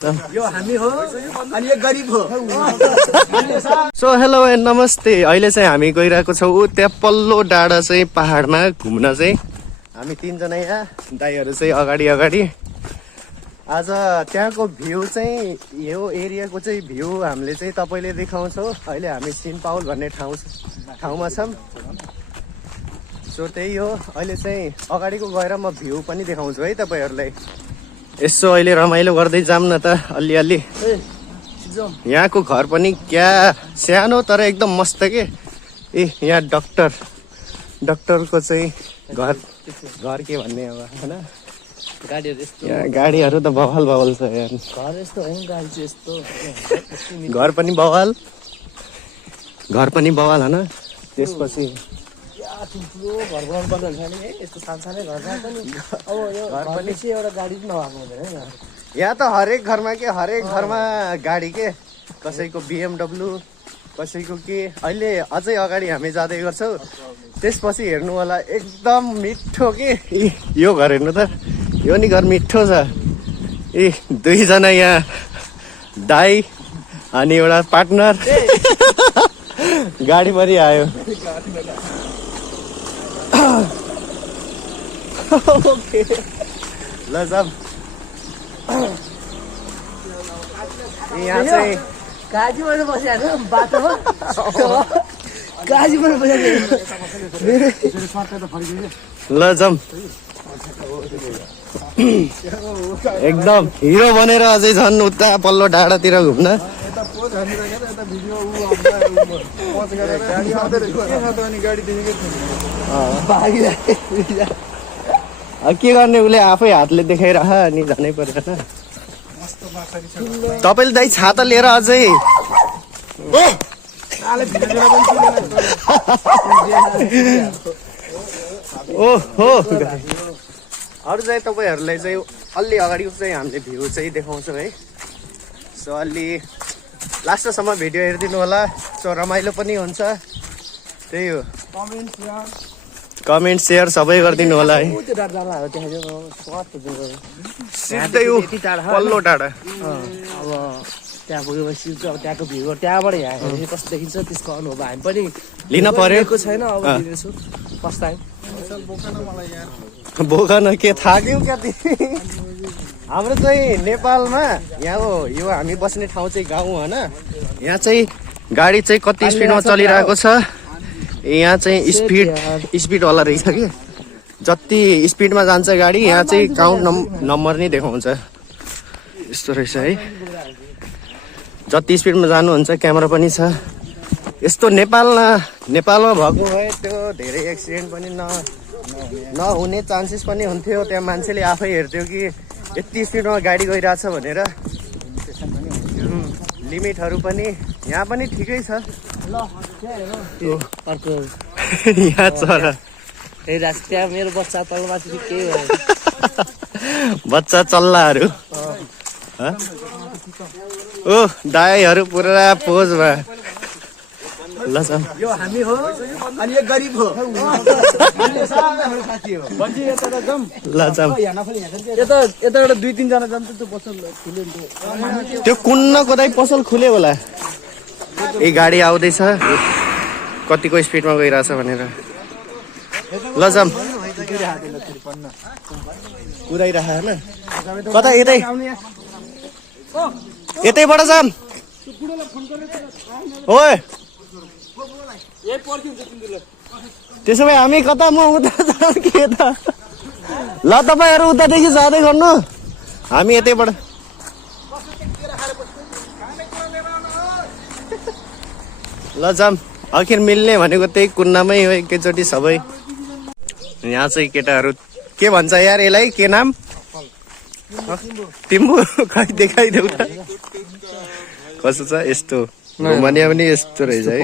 यो हामी हो अनि यो गरिब हो। सो हेलो एन्ड नमस्ते। अहिले चाहिँ हामी गइरहेको छौँ त्यहाँ पल्लो डाँडा चाहिँ पहाडमा घुम्न चाहिँ। हामी तीनजना यहाँ दाइहरू चाहिँ अगाडि अगाडि। आज त्यहाँको भ्यू चाहिँ यो एरियाको चाहिँ भ्यू हामीले चाहिँ तपाईँले देखाउँछौँ। अहिले हामी सिनपाउल भन्ने ठाउँमा छौँ। सो त्यही हो। अहिले चाहिँ अगाडिको गएर म भ्यू पनि देखाउँछु है तपाईँहरूलाई। यसो अहिले रमाइलो गर्दै जाऊँ न त अलिअलि। यहाँको घर पनि क्या सानो तर एकदम मस्त के। ए यहाँ डक्टरको चाहिँ घर के भन्ने अब होइन। गाडीहरू त बवाल छ यार। घर पनि बवाल होइन। त्यसपछि घर बनाउनु पर्ने हुन्छ नि है। यस्तो सानसानै घर पनि अब यो घर पनि चाहिँ एउटा गाडी पनि नभएको हुँदैन है। यहाँ त हरेक घरमा गाडी के। कसैको BMW, कसैको के। अहिले अझै अगाडि हामी जाँदै गर्छौँ। त्यसपछि हेर्नु होला एकदम मिठो के। यो घर हेर्नु त, यो नि घर मिठो छ। ए दुईजना यहाँ दाई अनि एउटा पार्टनर गाडी पनि आयो। ओके ल जाऊँ। यहाँ चाहिँ गाडीमा बसिहाल्छ बाटोमा। गाडीमा बसिहाल्छ। ल जाऊँ। एकदम हिरो बनेर अझै झन् उता पल्लो डाँडातिर घुम्न। के गर्ने, उसले आफै हातले देखाइरह अनि जानै पर्छ। तपाईँले दाइ छाता लिएर अझै ओहो। अरू चाहिँ तपाईँहरूलाई चाहिँ अलि अगाडिको चाहिँ हामीले भ्यू चाहिँ देखाउँछौँ है। सो अलि लास्टसम्म भिडियो हेरिदिनु होला। सो रमाइलो पनि हुन्छ। त्यही हो। कमेन्ट सेयर सबै गरिदिनु होला है। सिधै पल्लो डाँडा। अब त्यहाँ गएपछि अब त्यहाँको भ्यू त्यहाँबाट यहाँ कस्तो देखिन्छ त्यसको अनुभव हामी पनि लिन परेको छैन। अब दिनेछु फर्स्ट टाइम। बोका न के थाक्यौ क्या तिमी। हाम्रो चाहिँ नेपालमा यहाँ हो यो हामी बस्ने ठाउँ चाहिँ गाउँ होइन। यहाँ चाहिँ गाडी चाहिँ कति स्पिडमा चलिरहेको छ। यहाँ चाहिँ स्पिडवाला रहेछ कि। जति स्पिडमा जान्छ गाडी यहाँ चाहिँ काउन्ट नम्बर नै देखाउँछ। यस्तो रहेछ है। जति स्पिडमा जानुहुन्छ क्यामेरा पनि छ। यस्तो नेपालमा भएको भए त्यो धेरै एक्सिडेन्ट पनि नहुने चान्सेस पनि हुन्थ्यो। त्यहाँ मान्छेले आफै हेर्थ्यो कि यति स्पिडमा गाडी गइरहेछ भनेर। लिमिटहरू पनि यहाँ पनि ठिकै छ। यहाँ चरा त्यहाँ मेरो बच्चा तलमाथि के हो। बच्चा चल्लाहरू। ओ दाइहरू पुरा पोजमा। ल यो हामी हो अनि यो गरिब हो। ल जाऊँ। यताबाट 2-3 जना जान्छ। त्यो पसल खुल्यो त्यो कुन्नको दाइ पसल खुल्यो होला। ए गाडी आउँदैछ कतिको स्पिडमा गइरहेछ भनेर। ल जाऊँ। कुदाइरह होइन। कता यतैबाट जाऊँ। ओए त्यसो भए हामी कता म उता जाऊँ के त। ल तपाईँहरू उतादेखि जाँदै गर्नु हामी यतैबाट। ल जाऊँ। आखिर मिल्ने भनेको त्यही कुन्नामै हो एकैचोटि सबै। यहाँ चाहिँ केटाहरू के भन्छ यार यसलाई के नाम। तिम्बु खै देखाइदेऊ त कस्तो छ। यस्तो घुमनिया पनि यस्तो रहेछ है।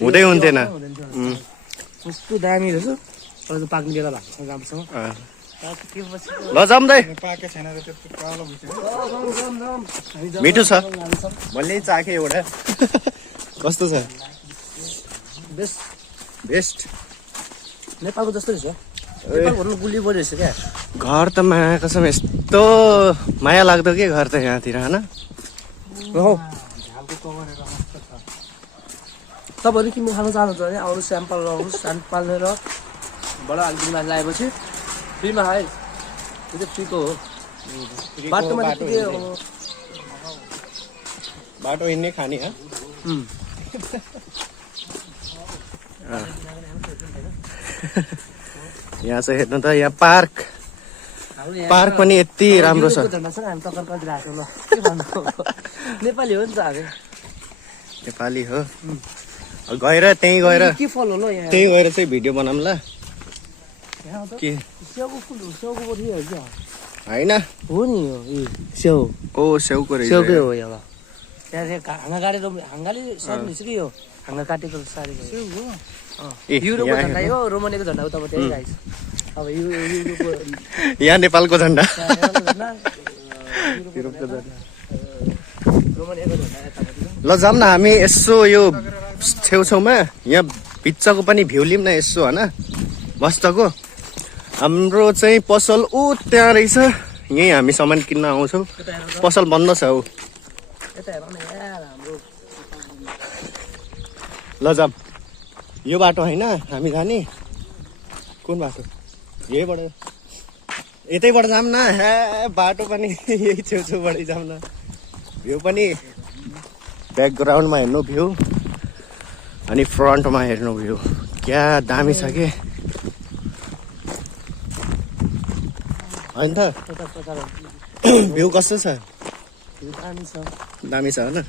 हुँदै हुन्थेन। कस्तो दामी रहेछ। पाक्ने बेला भएको राम्रोसँग। ल जाऊँ दाइ। मिठो छ। मैले चाखेँ एउटा। कस्तो छ। बेस्ट नेपालको जस्तो रहेछ नेपाल भन्नु गुली बढी रहेछ क्या घर त माया कसम यस्तो माया लाग्दो के घर त यहाँतिर होइन तपाईँहरू किन्नु खानु चाहनुहुन्छ भने आउनु स्याम्पल लगाउनु स्याम्पल लिएर बडा अलिकति माथि लगाएपछि फ्रीमा खाए त्यो चाहिँ फ्रीको हो बाटोमा बाटो हिँड्ने खाने यहाँ चाहिँ हेर्नु त यहाँ पार्क पनि यति राम्रो छ नेपाली हो नि त हामी नेपाली हो गएर त्यहीँ गएर के फल हो यहाँ त्यहीँ गएर चाहिँ भिडियो बनाऊँ ल के स्याउको फुल हो स्याउको बोट हो क्या होइन हो नि यो स्याउ ओ स्याउको रहेछ स्याउकै हो यहाँ त्यहाँ हाँगा गाडेर हाँगाले सर्ने कि यो हाँगा काटेको सारेको युरोपको झन्डा यो रोमानियाको झन्डा उतापट्टि आइरहेको छ अब युरोपको यहाँ नेपालको झन्डा रोमानियाको झन्डा यतापट्टि ल जाऊँ न हामी यसो यो छेउछाउमा यहाँ भित्रको पनि भ्यू लिऊँ न यसो होइन मस्तको हाम्रो चाहिँ पसल ऊ त्यहाँ रहेछ यहीँ हामी सामान किन्न आउँछौँ पसल बन्द छ ऊ यता हेर न यार हाम्रो ल जाऊँ यो बाटो होइन हामी जाने कुन बाटो यहीबाट यतैबाट जाऊँ न हे बाटो पनि यही छेउछेउबाटै जाऊँ न भ्यू पनि ब्याकग्राउन्डमा हेर्नु भ्यू अनि फ्रन्टमा हेर्नु भ्यू क्या दामी छ के होइन त भ्यू कस्तो छ दामी छ होइन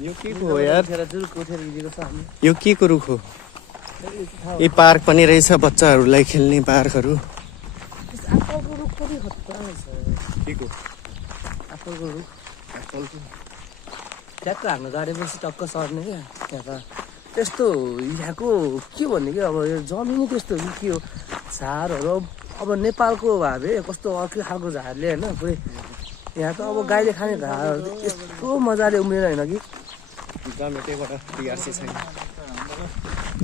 यो के को हो यार यो के को रुख हो यी पार्क पनि रहेछ बच्चाहरूलाई खेल्ने पार्कहरू ट्याक्क हाम्रो गाडेपछि टक्क सर्ने क्या त्यहाँ त त्यस्तो यहाँको के भन्ने कि अब यो जमिनै त्यस्तो हो कि के हो झारहरू अब नेपालको भए कस्तो अर्कै खालको झारले होइन पुरै यहाँ त अब गाईले खाने घाँहरू यस्तो मजाले उम्रेर होइन कि टिआरसी छैन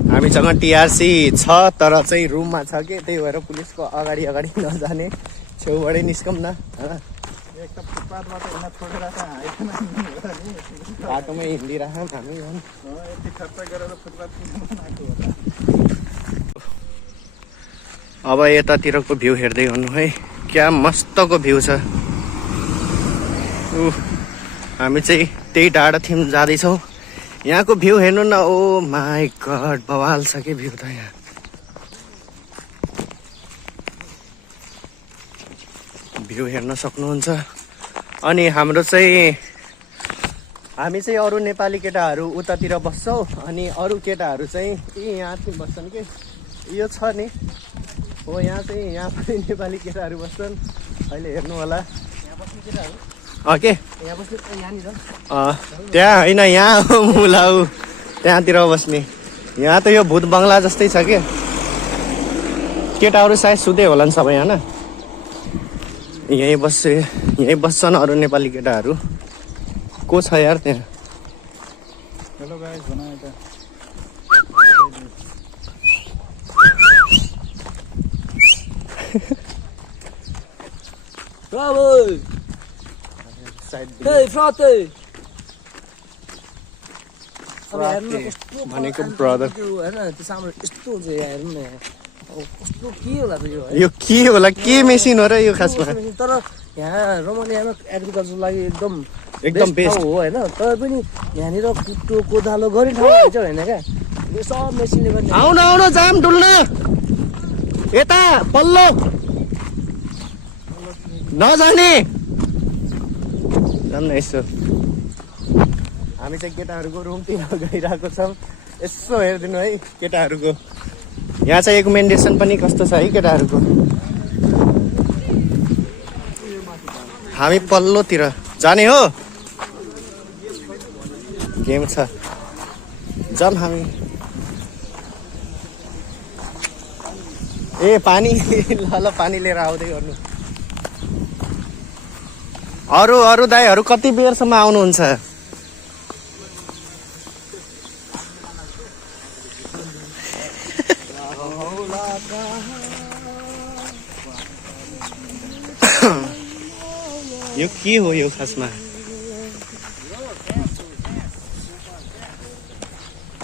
हामीसँग टिआरसी छ तर चाहिँ रुममा छ कि त्यही भएर पुलिसको अगाडि नजाने छेउबाटै निस्कौँ न होइन बाटोमै हिँडिराखौँ हामी अब यतातिरको भ्यू हेर्दै गर्नु है क्या मस्तको भ्यू छ हामी चाहिँ त्यही डाँडा थिम जाँदैछौँ यहाँको भ्यू हेर्नु न ओ माई गड बवाल छ कि भ्यू त यहाँ भ्यू हेर्न सक्नुहुन्छ अनि हाम्रो चाहिँ हामी चाहिँ अरू नेपाली केटाहरू उतातिर बस्छौँ अनि अरू केटाहरू चाहिँ यहाँ चाहिँ बस्छन् कि यो छ नि हो यहाँ चाहिँ यहाँ पनि नेपाली केटाहरू बस्छन् अहिले हेर्नु होला के त्यहाँ होइन यहाँ हो मुलाउ त्यहाँतिर बस्ने यहाँ त यो भूत बङ्गला जस्तै छ के केटाहरू सायद सुत्दै होला नि सबै होइन यहीँ बस्छन् अरू नेपाली केटाहरू को छ यार त्यहाँ हेलो गाइस भन यता Bravo! Hey, frate! भनेको ब्रदर होइन त्यो सामान यस्तो हुन्छ यहाँ हेर्नु न अब कस्तो के होला त यो के होला के मेसिन हो र यो खासमा तर यहाँ रोमानियामा एग्रिकल्चरको लागि एकदम बेस्ट हो होइन तर पनि यहाँनिर कुटो कोदालो गर्ने ठाउँ हुन्छ होइन क्या यो सब मेसिनले पनि आउनु जाम डुल्न यता पल्लो नजाने जाम न यसो हामी चाहिँ केटाहरूको रुमतिर गइरहेको छौँ यसो हेरिदिनु है केटाहरूको यहाँ चाहिँ एकोमेन्डेसन पनि कस्तो छ है केटाहरूको हामी पल्लोतिर जाने हो गेम छ जाम हामी ए पानी ल पानी लिएर आउँदै गर्नु अरू दाइहरू कति बेरसम्म आउनुहुन्छ यो के हो यो खासमा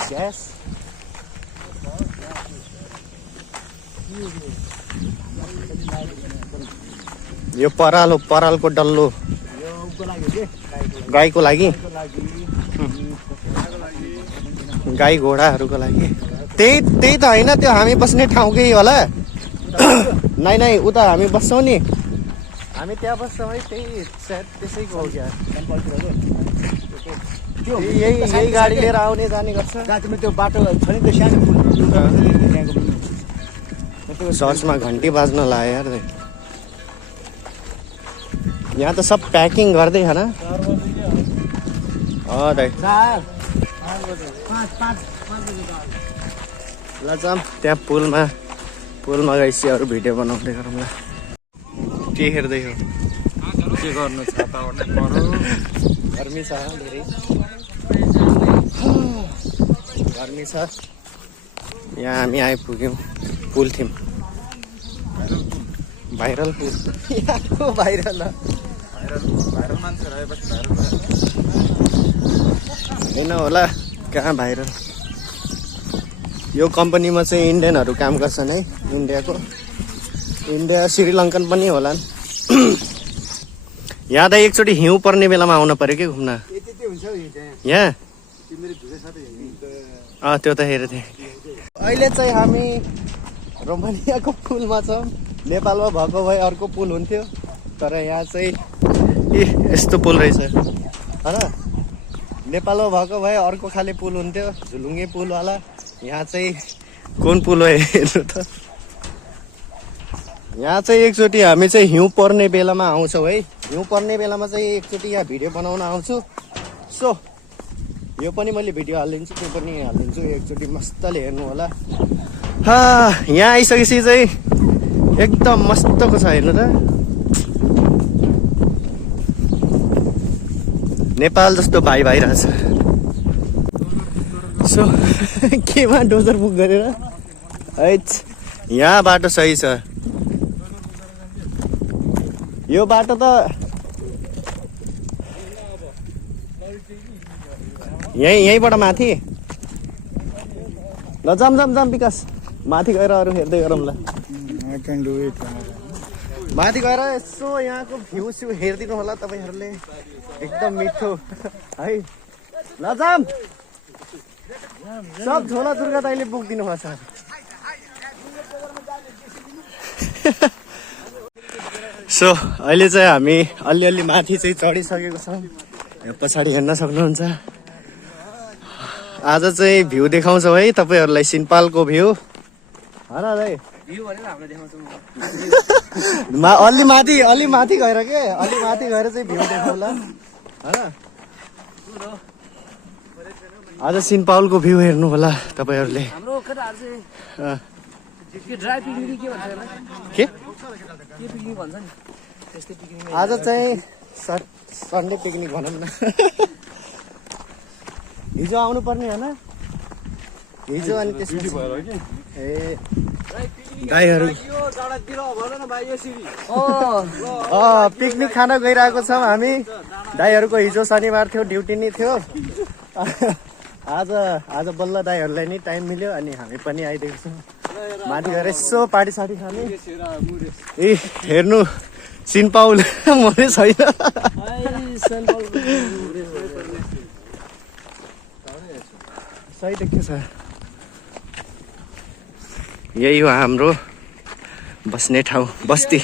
ग्यास यो परालको डल्लो गाईको लागि गाई घोडाहरूको लागि त्यही त होइन त्यो हामी बस्ने ठाउँकै होला नै उता हामी बस्छौँ नि हामी त्यहाँ बस्छौँ है त्यही सायद त्यसैको हो क्या यही गाडी लिएर आउने जाने गर्छ त्यो बाटो छ नि त्यो सानो चर्चमा घन्टी बाज्न लाग्यो यार यहाँ त सब प्याकिङ गर्दै खाना दाइ ल जाम त्यहाँ पुलमा गएपछि अरू भिडियो बनाउँदै गरौँ ल के हेर्दै हो के गर्नु छाता ओर्नै पर्यो गर्मी छ धेरै गर्मी छ यहाँ हामी आइपुग्यौँ पुल थियौँ भाइरल पुल यहाँको भाइरल मान्छे रहेपछि होइन होला कहाँ भाइरल यो कम्पनीमा चाहिँ इन्डियनहरू काम गर्छन् है इन्डिया श्रीलङ्कन पनि होलान् यहाँ त एकचोटि हिउँ पर्ने बेलामा आउनु पर्यो कि घुम्न यहाँ त्यो त हेरेको थिएँ अहिले चाहिँ हामी रोमानियाको पुलमा छौँ नेपालमा भएको भए अर्को पुल हुन्थ्यो तर यहाँ चाहिँ यस्तो पुल रहेछ होइन नेपालमा भएको भए अर्को खाले पुल हुन्थ्यो झुलुङ्गे पुलवाला यहाँ चाहिँ कुन पुल हो हेर्नु त यहाँ चाहिँ एकचोटि हामी चाहिँ हिउँ पर्ने बेलामा आउँछौँ है हिउँ पर्ने बेलामा चाहिँ एकचोटि यहाँ भिडियो बनाउन आउँछु सो यो पनि मैले भिडियो हालिदिन्छु त्यो पनि हालिदिन्छु एकचोटि मस्तले हेर्नु होला यहाँ आइसकेपछि चाहिँ एकदम मस्तको छ हेर्नु त नेपाल जस्तो भाइ रहेछ सो केमा डोजर बुक गरेर यहाँ बाटो सही छ यो बाटो त यहीँबाट माथि ल जाम विकास माथि गएर अरू हेर्दै गरौँ ल माथि गएर यसो यहाँको भ्यू स्यू हेरिदिनु होला तपाईँहरूले एकदम मिठो है ल जाम सब झोला दुर्गा दाइले बोकिदिनु भएको छ सो अहिले चाहिँ हामी अलि माथि चाहिँ चढिसकेको छौँ यो पछाडि हेर्न सक्नुहुन्छ आज चाहिँ भ्यू देखाउँछौँ है तपाईँहरूलाई सिन्पालको भ्यू होइन दाइ अलि माथि गएर चाहिँ भ्यू देखाउँला होइन आज सिन्पालको भ्यू हेर्नु होला तपाईँहरूले के आज चाहिँ सन्डे पिकनिक भनौँ न हिजो आउनु पर्ने होइन हिजो अनि त्यसपछि ए गाईहरू पिकनिक खान गइरहेको छौँ हामी दाईहरूको हिजो शनिबार थियो ड्युटी नै थियो आज बल्ल दाईहरूलाई नि टाइम मिल्यो अनि हामी पनि आइदिएको छौँ माथि गएर यसो पार्टी साटी खाने ए हेर्नु सिन्पाउल मरै छैन सही देख्छ यही हो हाम्रो बस्ने ठाउँ बस्ती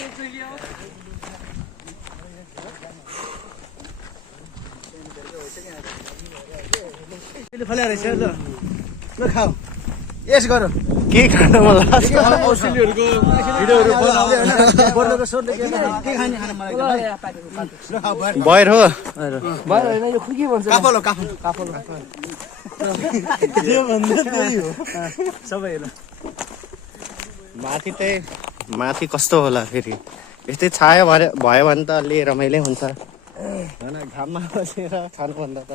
यस गर के खान मन लाग्छ बयर हो माथि कस्तो होला फेरि यस्तै छाया भयो भने त अलि रमाइलै हुन्छ होइन घाममा बसेर खानुभन्दा त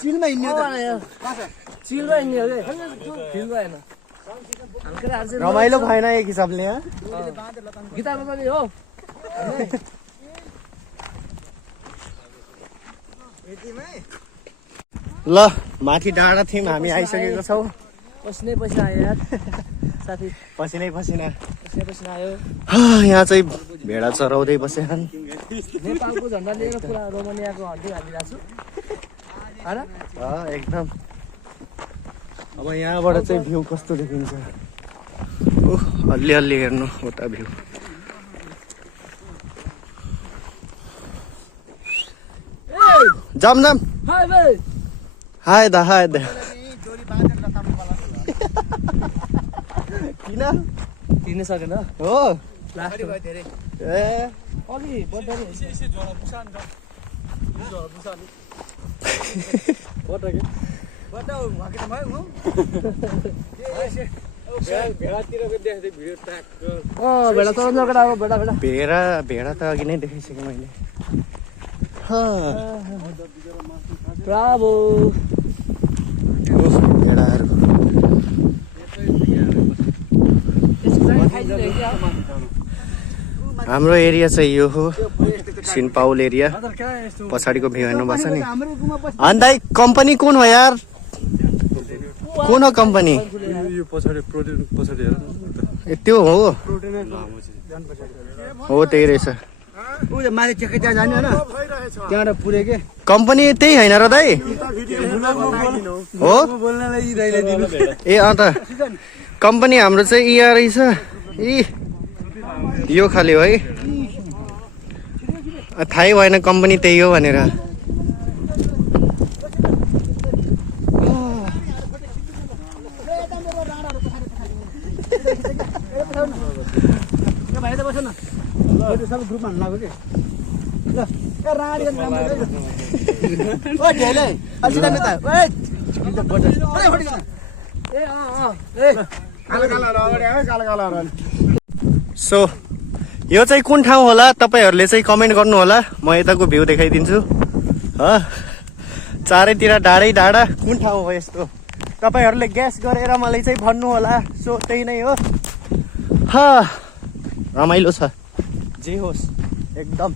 चिलमा हिँड्ने चिलमा हिँड्ने हो कि फिल भएन हल्का हाल्छ रमाइलो भएन एक हिसाबले यहाँ गिटारमा पनि हो ल माथि डाँडा थियौँ हामी आइसकेको छौँ पसिनै पसिना आयो यार साथी पसिनै पसिना पसिना पसिना आयो यहाँ चाहिँ भेडा चराउँदै बसेछन् नेपालको झन्डा लिएर पुरा रोमानियाको हड्डी हालिरहेको छु होइन एकदम अब यहाँबाट चाहिँ भ्यू कस्तो देखिन्छ ओह अलि अलि हेर्नु उता भ्यू जाम जाम हाय भाइ हाय दा किन हिँड्न सकेन हो लास्ट ए अघि बड्डरी भेडा चलाउनु केटा हो भेडा भेडा भेडा त अघि नै देखाइसकेँ मैले ब्राभो भेडाहरू हाम्रो एरिया चाहिँ यो हो सिनपाउल एरिया पछाडिको भ्यू हेर्नु भएको छ नि अनि दाइ कम्पनी कुन हो यार कुन हो कम्पनी यो पछाडि प्रोटिन पछाडि हेर ए त्यो हो हो त्यही रहेछ ऊ माथि ठेक्कै त्यहाँ जाने होइन त्यहाँबाट पुऱ्यो के कम्पनी त्यही होइन र दाइ हो बोल्नलाई दाइलाई दिनु ए अन्त कम्पनी हाम्रो चाहिँ इया रहेछ इ यो खाले हो है थाहै भएन कम्पनी त्यही हो भनेर सब ग्रुपमा हाल्नु के ल ए राडी ओ ढेले असिना न त ओए ए ए काला काला अगाडि आयो काला काला सो यो चाहिँ कुन ठाउँ होला तपाईँहरूले चाहिँ कमेन्ट गर्नु होला म यताको भ्यू देखाइदिन्छु चारैतिर डाँडै डाँडा कुन ठाउँ हो यस्तो तपाईँहरूले ग्यास गरेर मलाई चाहिँ भन्नु होला सो त्यही नै हो रमाइलो छ जे होस् एकदम